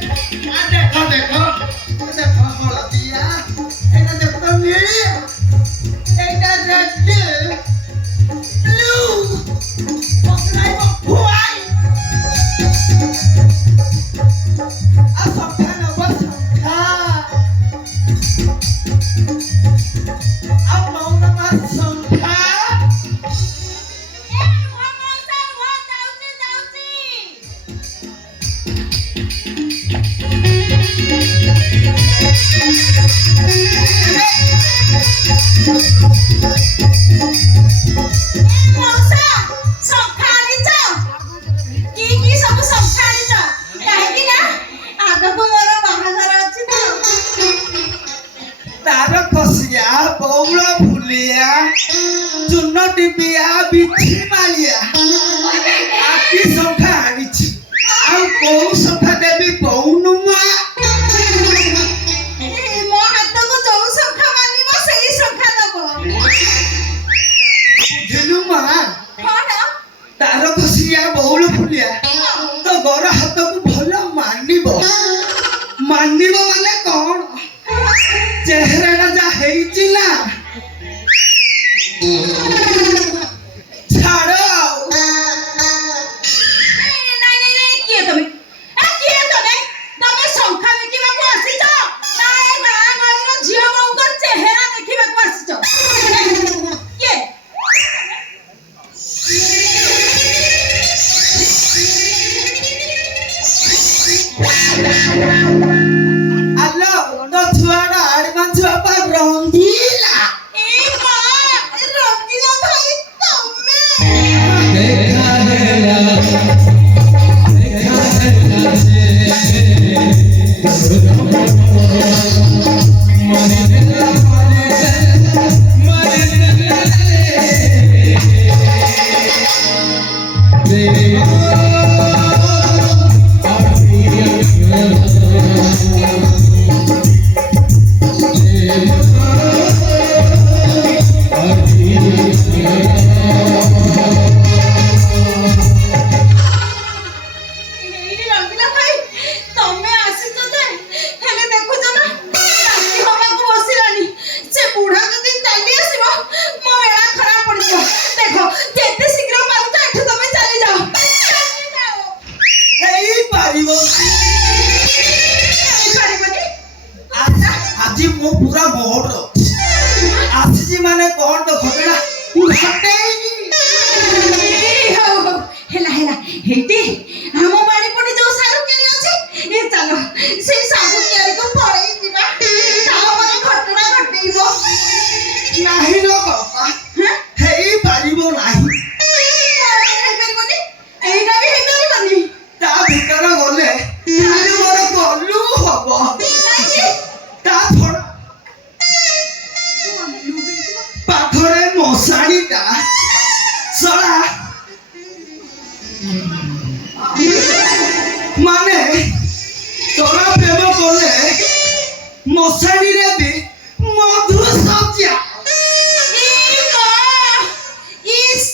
देखो देखो देखो हलदिया एटा देखो तो नीली एटा रेड ब्लू पकड़ाई बकुआई आ संख्या नब संख्या आ मौनमा संख्या बौल फुलिया चून टिपिया बिछी मालिया आकी संख्या आनिछि आ को संख्या देबी कौनु मा मो हाथ को जो संख्या मानिबो सेही संख्या दबो बुझिलु मा कोन तार खसिया बौल फुलिया तो घर हाथ को भलो मानिबो मानिबो माने कोन चेहरा जा हेइछि ना छाड़ो नहीं किए तमे किए तमे संख्या देखिबा को आसी छ ना ए गां गलिनो झियो मौकर चेहरा देखिबा को आसी छ के आलो तो छुआडा आडमान छुआ पा रंगीला ए मां रंगीला भाई तमे देखा रंगीला भाई तमे आसी छ जे हेले देखो छ ना राती हमरा को बसिलानी से बूढ़ा जदी चली आसीबो मो बेड़ा खराब पड़ जियो देखो जेते शीघ्र पारू त एठु तमे चली जाओ हेई पारिबो पारिबनी आज मो पूरा मोहर आसी माने कोन तो खबेड़ा हटेई हेला हेला हेटी हम बाड़ी पड़ी जो सारू केरी अछि ए चलो से सारू केरी को पळेई दिबा ताओ मन घटना घटेइबो नाही रो बापा हेई पारिबो नाही हेइबनी एइना भी हेइबनी ता भितर गले खाली मोर गलु हबो ता थोड़ा पाखरे मशाणीटा सळा माने तोरा प्रेम कोले मशाणी रे भी मधु सज्जा इस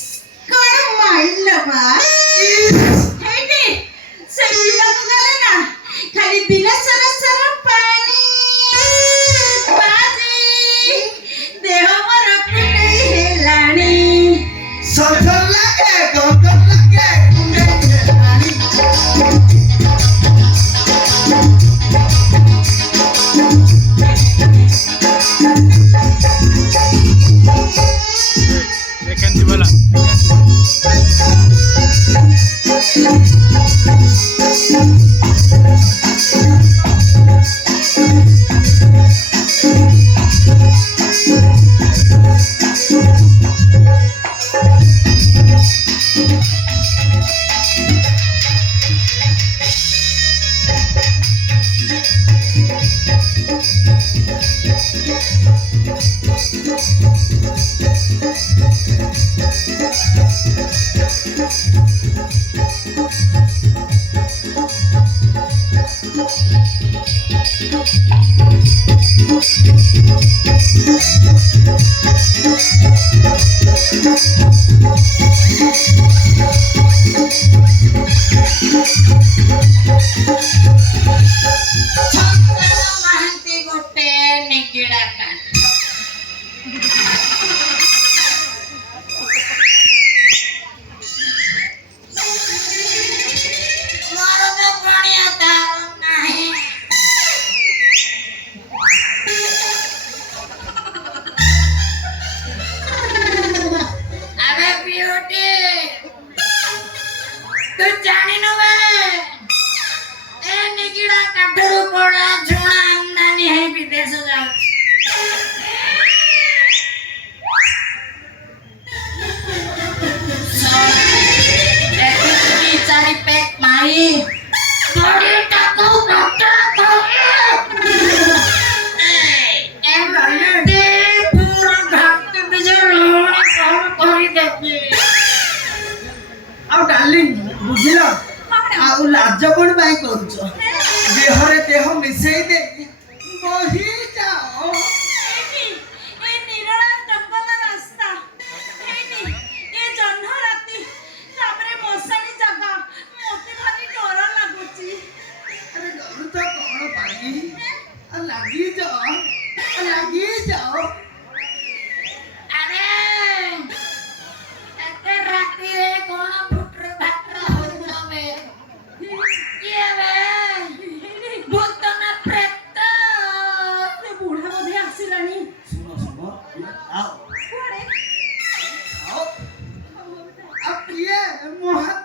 कर माइलबा हेटी से बिना तो गले ना खाली बिना सरसर पानी बाजी देह मर कुटे हेलाणी सफल लागे गगन लागे कुंडे रानी Vekan di bola. ମହାନ୍ତି ଗୋଟେ ନିଗିଡା ମୋର ତ ପଣିଆ ତାଳ ନାହିଁ। ଆବେ ବିଉଟି ତୁ ଜାଣିନୁ ବେ ଏ ନିଗିଡା କାଠରୁ ପଡା ଝୁଣା ଆମଦାନୀ ହେଇ ବିଦେଶ ଯାଉଛି। ଚାରି ପେକ୍ ମାରି ବଡିଟାକୁ ନଷ୍ଟ କରିଦେବି। ଆଉ ଡାର୍ଲିଂ ବୁଝିଲ ଆଉ ଲାଜ କଣ ପାଇଁ କରୁଛ ଦେହରେ ଦେହ ମିଶେଇ ଦେ ବହି ଯାଅ। এই নিরলা জঙ্গল রাস্তা এই জহ্ন রাতি তারপরে মশারি জায়গা মতে ভারি ডর লাগুছি। আরে ডରୁଛ କଣ ପାଇଁ ଲାଗିଯାଅ ଲାଗିଯାଅ। আরে এতে রাতিরে কোন ফুটর ভাটর হইল বে কিয়ে বে ভূত না প্রেত সে বুড়া বোধে আসিলানি। ଶୁଣ ଶୁଣ ଆଉ କୁଆଡେ ଆଉ କିଏ ମୋ ହାତ